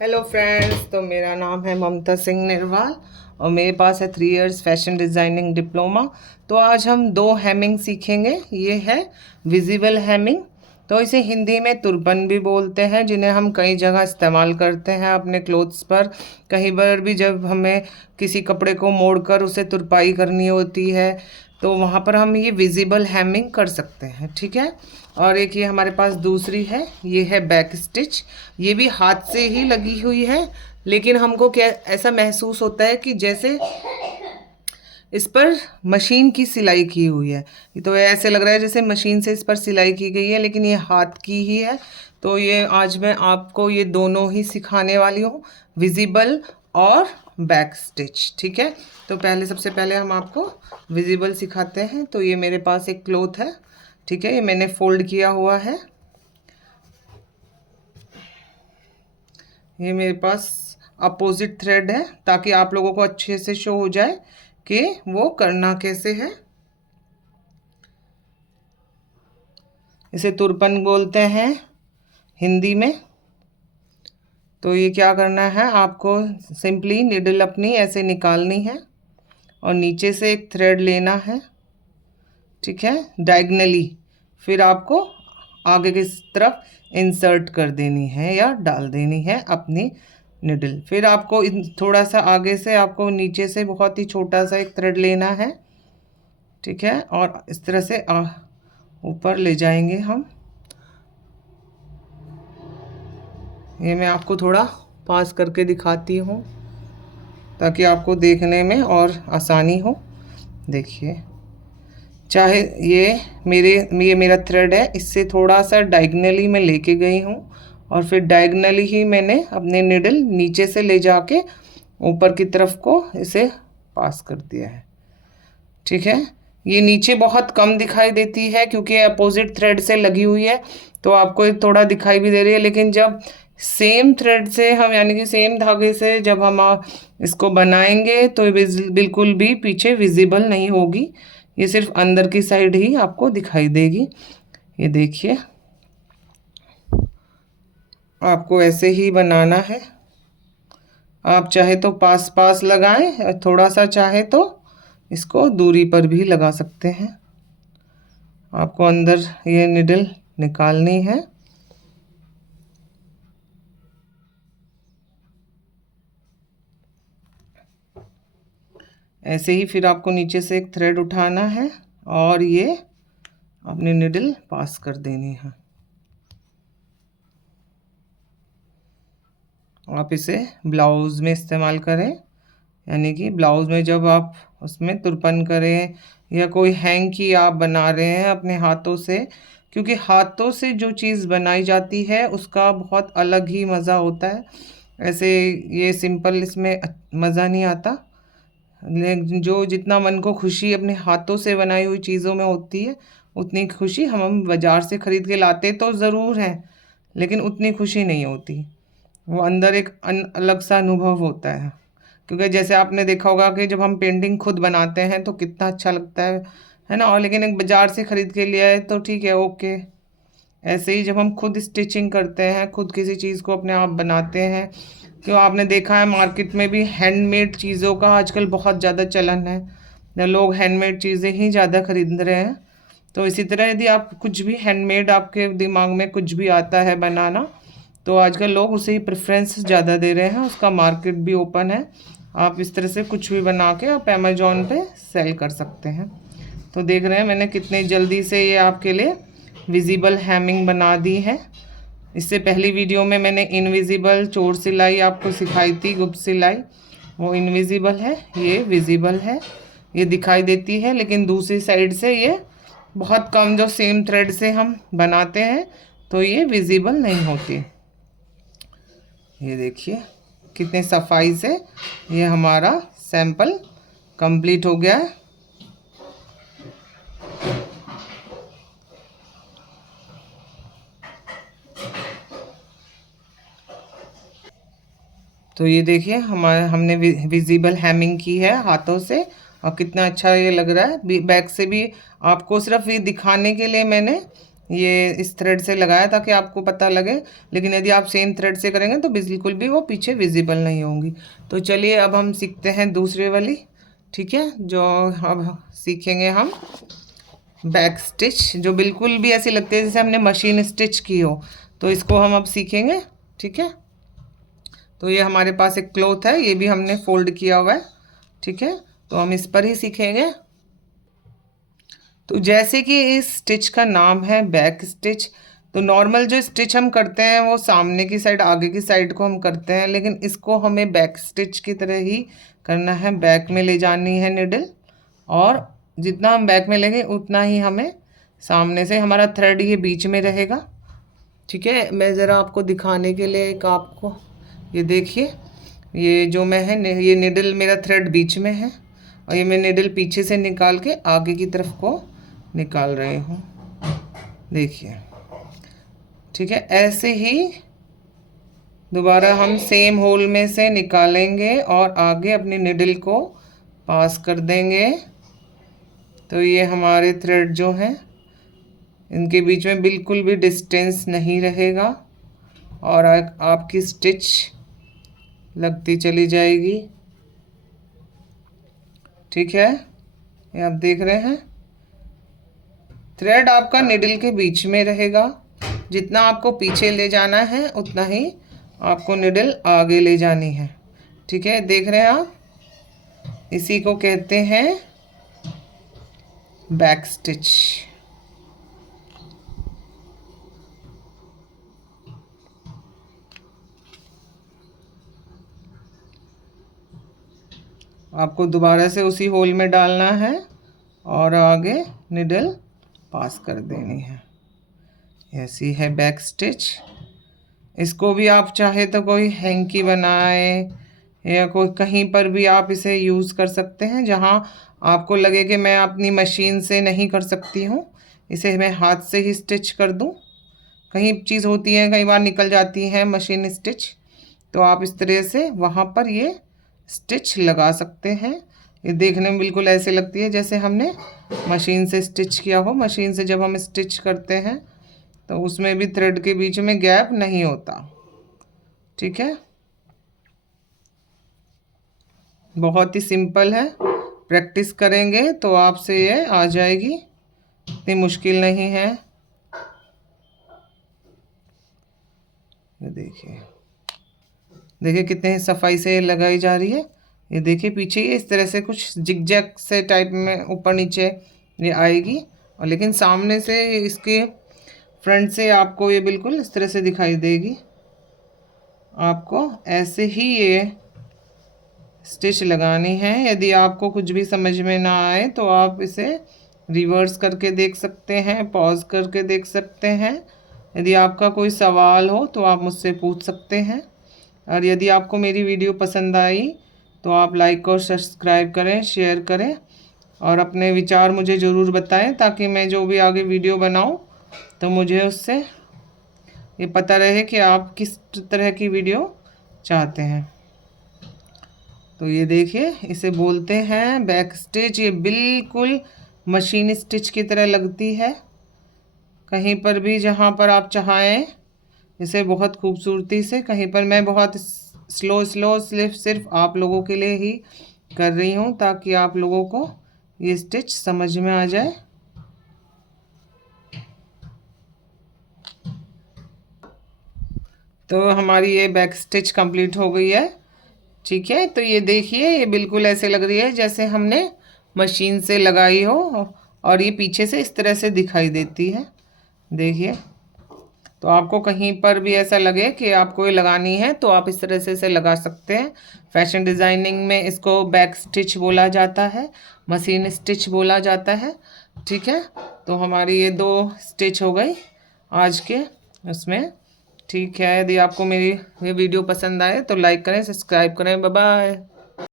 Hello friends, तो मेरा नाम है ममता सिंह निर्वाल और मेरे पास है 3 इयर्स फैशन डिज़ाइनिंग डिप्लोमा। तो आज हम दो हेमिंग सीखेंगे। ये है विजिबल हेमिंग। तो इसे हिंदी में तुरपन भी बोलते हैं, जिन्हें हम कई जगह इस्तेमाल करते हैं अपने क्लोथ्स पर। कहीं बार भी जब हमें किसी कपड़े को मोड़कर उसे तुरपाई करनी होती है तो वहाँ पर हम ये विजिबल हेमिंग कर सकते हैं। ठीक है। और एक ये हमारे पास दूसरी है, ये है बैक स्टिच। ये भी हाथ से ही लगी हुई है, लेकिन हमको क्या ऐसा महसूस होता है कि जैसे इस पर मशीन की सिलाई की हुई है। तो ऐसे लग रहा है जैसे मशीन से इस पर सिलाई की गई है, लेकिन ये हाथ की ही है। तो ये आज मैं आपको ये दोनों ही सिखाने वाली हूँ, विजिबल और बैक स्टिच। ठीक है। तो सबसे पहले हम आपको विजिबल सिखाते हैं। तो ये मेरे पास एक क्लोथ है। ठीक है। ये मैंने फोल्ड किया हुआ है। ये मेरे पास अपोजिट थ्रेड है, ताकि आप लोगों को अच्छे से शो हो जाए कि वो करना कैसे है। इसे तुरपन बोलते हैं हिंदी में। तो ये क्या करना है, आपको सिंपली निडल अपनी ऐसे निकालनी है और नीचे से एक थ्रेड लेना है। ठीक है, डायगनली। फिर आपको आगे की तरफ इंसर्ट कर देनी है या डाल देनी है अपनी निडल। फिर आपको थोड़ा सा आगे से आपको नीचे से बहुत ही छोटा सा एक थ्रेड लेना है। ठीक है। और इस तरह से ऊपर ले जाएंगे हम। ये मैं आपको थोड़ा पास करके दिखाती हूँ ताकि आपको देखने में और आसानी हो। देखिए, चाहे ये मेरा थ्रेड है, इससे थोड़ा सा डायगनली मैं लेके गई हूँ और फिर डायगनली ही मैंने अपने निडल नीचे से ले जाके ऊपर की तरफ को इसे पास कर दिया है। ठीक है। ये नीचे बहुत कम दिखाई देती है क्योंकि अपोजिट थ्रेड से लगी हुई है, तो आपको थोड़ा दिखाई भी दे रही है। लेकिन जब सेम थ्रेड से हम यानी कि सेम धागे से जब हम इसको बनाएंगे तो बिल्कुल भी पीछे विजिबल नहीं होगी। ये सिर्फ अंदर की साइड ही आपको दिखाई देगी। ये देखिए, आपको ऐसे ही बनाना है। आप चाहे तो पास पास लगाएं और थोड़ा सा चाहे तो इसको दूरी पर भी लगा सकते हैं। आपको अंदर ये निडल निकालनी है। ऐसे ही फिर आपको नीचे से एक थ्रेड उठाना है और ये अपनी निडल पास कर देनी है। आप इसे ब्लाउज़ में इस्तेमाल करें, यानी कि ब्लाउज़ में जब आप उसमें तुरपन करें या कोई हैंकी आप बना रहे हैं अपने हाथों से, क्योंकि हाथों से जो चीज़ बनाई जाती है उसका बहुत अलग ही मज़ा होता है। ऐसे ये सिंपल इसमें मज़ा नहीं आता। लेकिन जो जितना मन को खुशी अपने हाथों से बनाई हुई चीज़ों में होती है, उतनी खुशी हम बाज़ार से ख़रीद के लाते तो ज़रूर हैं, लेकिन उतनी खुशी नहीं होती। वो अंदर एक अलग सा अनुभव होता है। क्योंकि जैसे आपने देखा होगा कि जब हम पेंटिंग खुद बनाते हैं तो कितना अच्छा लगता है ना। और लेकिन एक बाज़ार से ख़रीद के लिया है तो ठीक है, ओके। ऐसे ही जब हम खुद स्टिचिंग करते हैं, खुद किसी चीज़ को अपने आप बनाते हैं, क्यों आपने देखा है मार्केट में भी हैंडमेड चीज़ों का आजकल बहुत ज़्यादा चलन है। लोग हैंडमेड चीज़ें ही ज़्यादा खरीद रहे हैं। तो इसी तरह यदि आप कुछ भी हैंडमेड, आपके दिमाग में कुछ भी आता है बनाना, तो आजकल लोग उसे ही प्रेफरेंस ज़्यादा दे रहे हैं। उसका मार्केट भी ओपन है। आप इस तरह से कुछ भी बना के आप अमेज़ॉन पे सेल कर सकते हैं। तो देख रहे हैं मैंने कितने जल्दी से ये आपके लिए विजिबल हैमिंग बना दी है। इससे पहली वीडियो में मैंने इनविजिबल चोर सिलाई आपको सिखाई थी, गुप्त सिलाई। वो इनविजिबल है, ये विजिबल है। ये दिखाई देती है, लेकिन दूसरी साइड से ये बहुत कम, जो सेम थ्रेड से हम बनाते हैं तो ये विजिबल नहीं होती। ये देखिए कितने सफाई से ये हमारा सैंपल कंप्लीट हो गया है। तो ये देखिए हमने विजिबल हैमिंग की है हाथों से, और कितना अच्छा ये लग रहा है। बैक से भी आपको सिर्फ ये दिखाने के लिए मैंने ये इस थ्रेड से लगाया ताकि आपको पता लगे, लेकिन यदि आप सेम थ्रेड से करेंगे तो बिल्कुल भी वो पीछे विजिबल नहीं होंगी। तो चलिए अब हम सीखते हैं दूसरे वाली, ठीक है, जो अब सीखेंगे हम बैक स्टिच, जो बिल्कुल भी ऐसी लगती है जैसे हमने मशीन स्टिच की हो। तो इसको हम अब सीखेंगे, ठीक है। तो ये हमारे पास एक क्लॉथ है, ये भी हमने फोल्ड किया हुआ है, ठीक है। तो हम इस पर ही सीखेंगे। तो जैसे कि इस स्टिच का नाम है बैक स्टिच, तो नॉर्मल जो स्टिच हम करते हैं वो सामने की साइड, आगे की साइड को हम करते हैं, लेकिन इसको हमें बैक स्टिच की तरह ही करना है। बैक में ले जानी है निडल, और जितना हम बैक में लेंगे उतना ही हमें सामने से, हमारा थ्रेड ये बीच में रहेगा, ठीक है। मैं ज़रा आपको दिखाने के लिए एक आपको ये देखिए, ये जो मैं है ये निडल मेरा थ्रेड बीच में है, और ये मैं निडल पीछे से निकाल के आगे की तरफ को निकाल रही हूँ, देखिए, ठीक है। ऐसे ही दोबारा हम सेम होल में से निकालेंगे और आगे अपनी निडल को पास कर देंगे। तो ये हमारे थ्रेड जो हैं इनके बीच में बिल्कुल भी डिस्टेंस नहीं रहेगा, और आपकी स्टिच लगती चली जाएगी, ठीक है। ये आप देख रहे हैं, थ्रेड आपका निडल के बीच में रहेगा। जितना आपको पीछे ले जाना है उतना ही आपको निडल आगे ले जानी है, ठीक है। देख रहे हैं आप, इसी को कहते हैं बैक स्टिच। आपको दोबारा से उसी होल में डालना है और आगे निडल पास कर देनी है। ऐसी है बैक स्टिच। इसको भी आप चाहे तो कोई हैंकी बनाए या कोई कहीं पर भी आप इसे यूज़ कर सकते हैं, जहाँ आपको लगे कि मैं अपनी मशीन से नहीं कर सकती हूँ, इसे मैं हाथ से ही स्टिच कर दूँ। कहीं चीज़ होती है, कई बार निकल जाती हैं मशीन स्टिच, तो आप इस तरह से वहाँ पर ये स्टिच लगा सकते हैं। ये देखने में बिल्कुल ऐसे लगती है जैसे हमने मशीन से स्टिच किया हो। मशीन से जब हम स्टिच करते हैं तो उसमें भी थ्रेड के बीच में गैप नहीं होता, ठीक है। बहुत ही सिंपल है, प्रैक्टिस करेंगे तो आपसे ये आ जाएगी, इतनी मुश्किल नहीं है। ये देखिए, देखिए कितने सफाई से लगाई जा रही है। ये देखिए पीछे ये इस तरह से कुछ जिगजैग से टाइप में ऊपर नीचे ये आएगी, और लेकिन सामने से इसके फ्रंट से आपको ये बिल्कुल इस तरह से दिखाई देगी। आपको ऐसे ही ये स्टिच लगानी है। यदि आपको कुछ भी समझ में ना आए तो आप इसे रिवर्स करके देख सकते हैं, पॉज करके देख सकते हैं। यदि आपका कोई सवाल हो तो आप मुझसे पूछ सकते हैं, और यदि आपको मेरी वीडियो पसंद आई तो आप लाइक और सब्सक्राइब करें, शेयर करें, और अपने विचार मुझे ज़रूर बताएं, ताकि मैं जो भी आगे वीडियो बनाऊं तो मुझे उससे ये पता रहे कि आप किस तरह की वीडियो चाहते हैं। तो ये देखिए, इसे बोलते हैं बैक स्टिच। ये बिल्कुल मशीन स्टिच की तरह लगती है। कहीं पर भी जहाँ पर आप चाहें इसे बहुत खूबसूरती से, कहीं पर मैं बहुत स्लो स्लो सिर्फ आप लोगों के लिए ही कर रही हूँ, ताकि आप लोगों को ये स्टिच समझ में आ जाए। तो हमारी ये बैक स्टिच कंप्लीट हो गई है, ठीक है। तो ये देखिए, ये बिल्कुल ऐसे लग रही है जैसे हमने मशीन से लगाई हो, और ये पीछे से इस तरह से दिखाई देती है, देखिए। तो आपको कहीं पर भी ऐसा लगे कि आपको ये लगानी है तो आप इस तरह से इसे लगा सकते हैं। फैशन डिज़ाइनिंग में इसको बैक स्टिच बोला जाता है, मशीन स्टिच बोला जाता है, ठीक है। तो हमारी ये 2 स्टिच हो गई आज के उसमें, ठीक है। यदि आपको मेरी ये वीडियो पसंद आए तो लाइक करें, सब्सक्राइब करें। Bye bye.